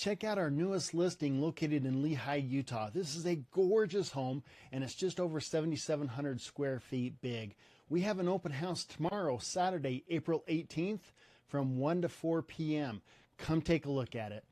check out our newest listing located in Lehi, Utah. This is a gorgeous home, and it's just over 7,700 square feet big. We have an open house tomorrow, Saturday, April 18th, from 1 to 4 p.m. Come take a look at it.